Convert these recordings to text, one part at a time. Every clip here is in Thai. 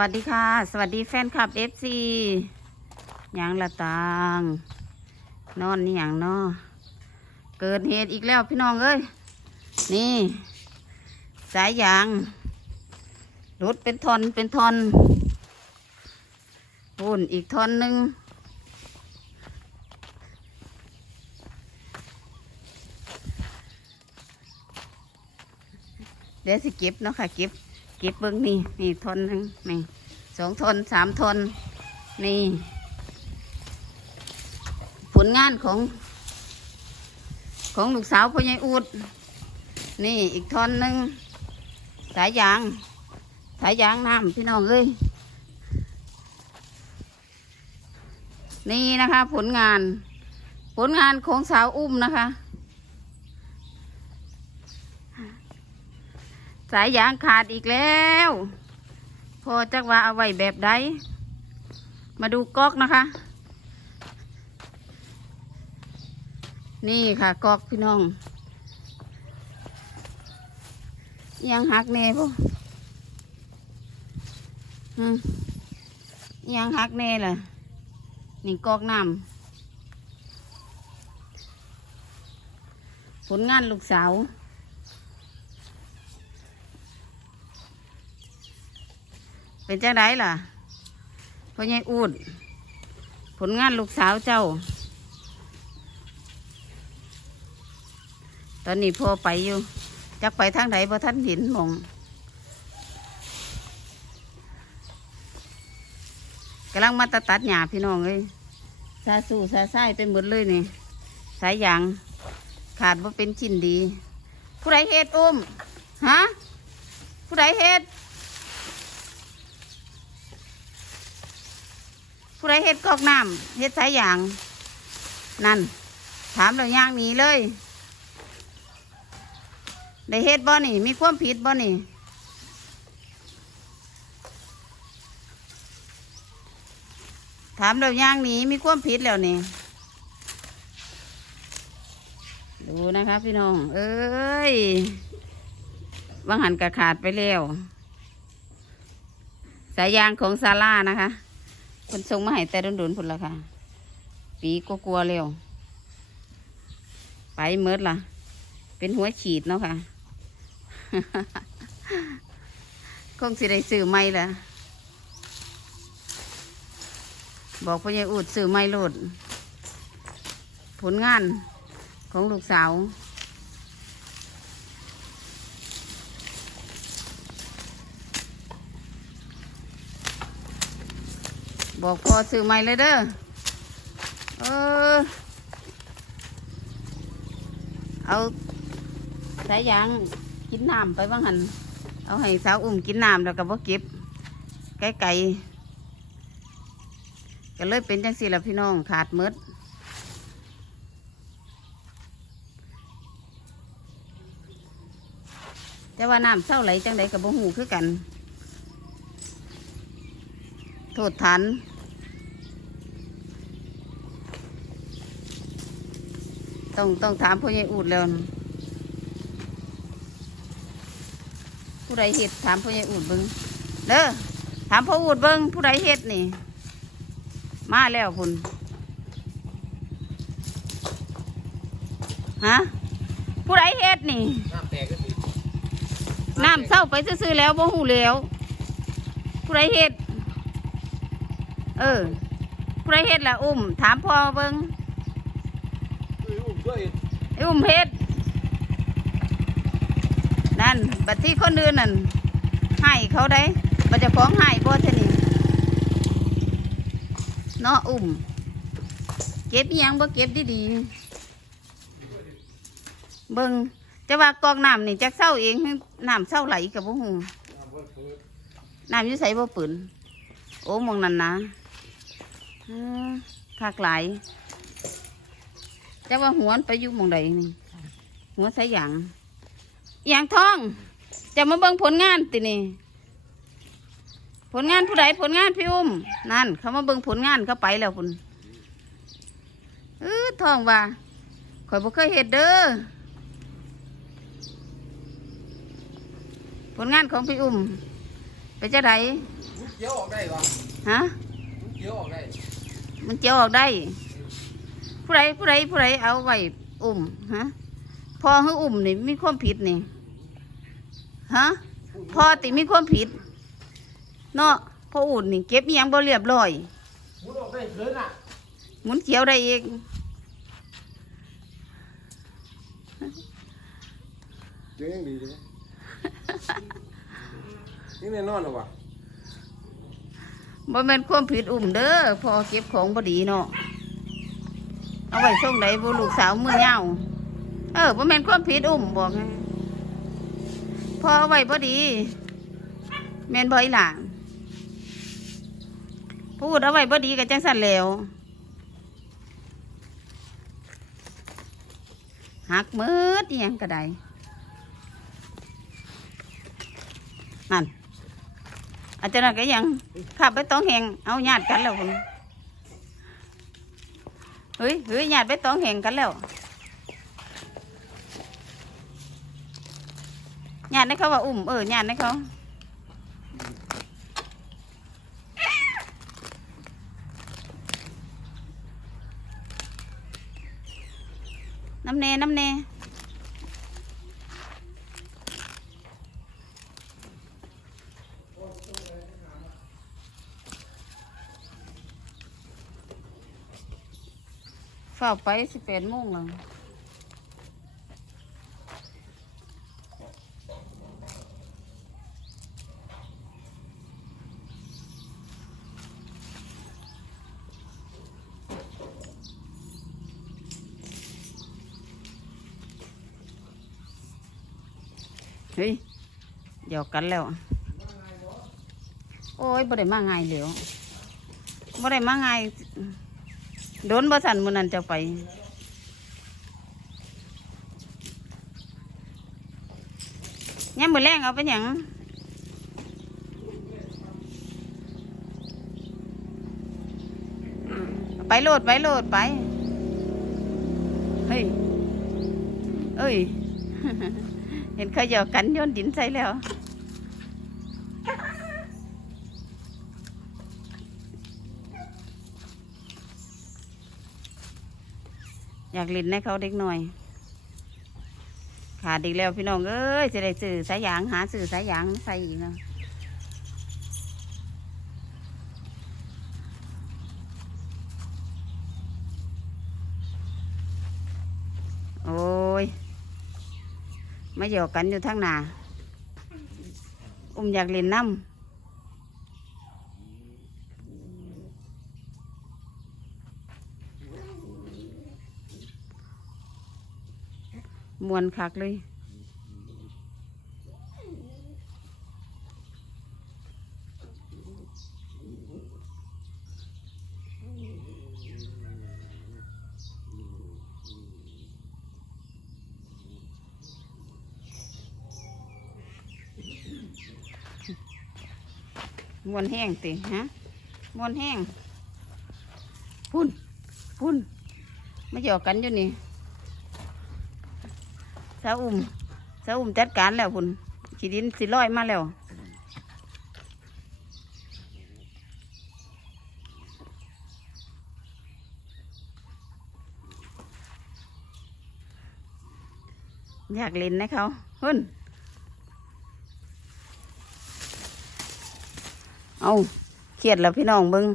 วัสดีค่ะ สวัสดีแฟนคลับเอฟซียังละตางนอนนี่อย่างนอเกิดเหตุอีกแล้วพี่น้องเอ้ยนี่ สายยางรุดเป็นทอนเป็นทอนปุ่นอีกทอนหนึ่งเดี๋ยวสิเก็บเนาะค่ะเก็บ เก็บเบิ้งนี่นี่ทนหนึ่งนี่สองทนสามทน นี่ ผลงานของ ของลูกสาวพ่อใหญ่อูดนี่อีกทอนหนึ่งสายยาง สายยางน้ำพี่น้องเอ้ยนี่นะคะ ผลงาน ผลงานของสาวอุ้มนะคะ สายยางขาดอีกแล้ว พอจักว่าเอาไว้แบบใดมาดูก๊อกนะคะ นี่ค่ะก๊อกพี่น้องยังหักแน่พวกยังหักแน่ล่ะนี่กอกน้ำผลงานลูกสาว เป็นจังไดล่ะพ่อใหญ่อูดผลงานลูกสาวเจ้า ตอนนี้พ่อไปอยู่จักไปทางไหนพอท่านเห็นมองกำลังมาตัดตัดหญ้าพี่น้องเลยซาสู่ซาไส้ไปหมดเลยนี่สายยางขาดว่าเป็นชิ้นดี ผู้ใดเฮ็ดอุ้มฮะผู้ใดเฮ็ด ผู้ใดเฮ็ดกอกน้ำเฮ็ดสายยาง นั่น ถามเราย่างนี้เลย ได้เฮ็ดบ่นี่ มีความผิดบ่นี่ถามเราย่างนี้มีความผิดแล้วนี่ ดูนะคะพี่น้อง เอ้ยบางหันกระขาดไปแล้ว สายยางของซาร่านะคะ คนส่งมาให้แต่โดนๆพุ่นละค่ะ ปีก็กลัวๆเร็ว ไปเมิดละเป็นหัวฉีดเนาะค่ะ คงสิได้ซื้อไม่ละบอกพ่อใหญ่อูดซื้อไม่โลด ผลงานของลูกสาว บอกพอซื้อใหม่เลยเด้อ เออ เอาสายยางกินน้ำไปบ้างหัน เอาให้สาวอุ้มกินน้ำแล้วก็บ่เก็บไก่ไก่ก็เลยเป็นจังสี่ละพี่น้องขาดมืดแต่ว่าน้ำเศร้าไหลจังใดกับบ่หูคือกัน โทษฐาน ต้องต้องถามพ่อใหญ่อูดแล้วนะผู้ใดเฮ็ดถามพ่อใหญ่อูดเบิงเด้อถามพ่ออูดเบิงผู้ใดเฮ็ดนี่ มาแล้วคุณฮะผู้ใดเฮ็ดนี่น้ำแตกก็สิน้ำเศร้าไปซื่อๆแล้วบ่หูแล้วผู้ใดเฮ็ด เออผู้ใดเฮ็ดล่ะอุ้ม ถามพ่อเบิง อุ้ยอุ้มด้วย ไอ้อุ้ มเฮ็ด นั่น บัดที่คนอื่นนั่นให้เขาได้บัดจะของให้บ่เท่นี้เนาะอุ้มเก็บยังบ่เก็บดีๆเบิ่งจะว่ากองน้ำนี่จักเศร้าเองน้ำเศร้าไหลกับบ่ฮู้น้ำอยู่ไสบ่ปืนโอ้มองนั่นนะเออคักหลาย จะว่าหัวมันไปอยู่หมองใดนี่หัวใส่หยางหยางทอง จะมาเบิ่งผลงานตินี่ ผลงานผู้ใดผลงานพี่อุ้มนั่น เขามาเบิ่งผลงานเขาไปแล้วคุณเออทองว่าข่อยบ่เคยเห็ดเด้อผลงานของพี่อุ้มไปจะไดเเกี่ยวออกได้ปะฮะเกี่ยวออกได้ มันเจียวออกได้ ผู้ใดผู้ใดผู้ใดเอาไว้อุ่มฮะพอให้อุ่มนี่มีความผิดนี่ฮะพอติมีความผิด เนาะพออุ่นนี่ เก็บอิหยังบ่เรียบร้อยมุดออกได้เกินอะหมุนเจียวได้อีกเจ๋งดีเลยนี่แน่นอนหรอวะบ่แม่นความผิดอุ่มเด้อพอเก็บของบ่ดีเนาะ เอาไว้ส่งไหนบ่ลูกสาวมือยาเออบ่แม่นความผิดอุ่มบอกพอเอาไว้บ่ดี แม่นบ่อีหล่ะพูดเอาไว้บ่ดีก็จังสันแล้วหักมืดอิหยังก็ไดนั่นอาจารย์ก็ยังขับไปต้องแหงเอาญาติกันแล้วคุณ ฮ้ยเฮ้ยญาติไปต้องแหงกันแล้วญาติให้เขาว่าอุ่มเออญาติให้เขาน้ำเนน้ำเน ฝ้าไปสิแปดโมงแล้วเฮ้ยหยอกกันแล้ว โอ้ยบ่ได้มาง่ายเหลวบ่ได้มาง่าย โดนบ่สันมื้อนั้นจะไปยังมือแรงเอาไปหยังไปโหลดไปโหลดไป เฮ้ย เอ้ย เห็นเขาหยอกกันโย้อนดินใส่แล้ว อยากเลินให้เขาเด็กหน่อย ขาดอีกแล้วพี่น้องเอ้ยจะได้สื่อสายยางหาสื่อสายยางใส่อีกแล้วโอ้ยมาหยอกกันอยู่ทั้งหนาอุ้มอยากเล่นน้ำ มวนคักเลยมวนแห้งติฮะมวนแห้งพุ่นพุ่นไมาหยอกกันอยู่นี่ สาวอุ่มสาวอุ่มจัดการแล้วพุ่นขีดินสิลอยมาแล้วอยากเล่นนะเขาหุ่นเอาเครียดแล้วพี่น้องเบิง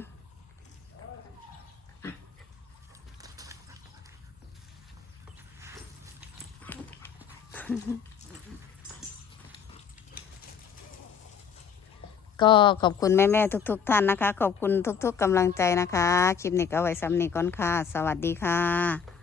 ก็ขอบคุณแม่ๆทุก ๆ ท่านนะคะ ขอบคุณทุก ๆกำลังใจนะคะ คลิปนี้ก็เอาไว้ซ้ำนี้ก่อนค่ะ สวัสดีค่ะ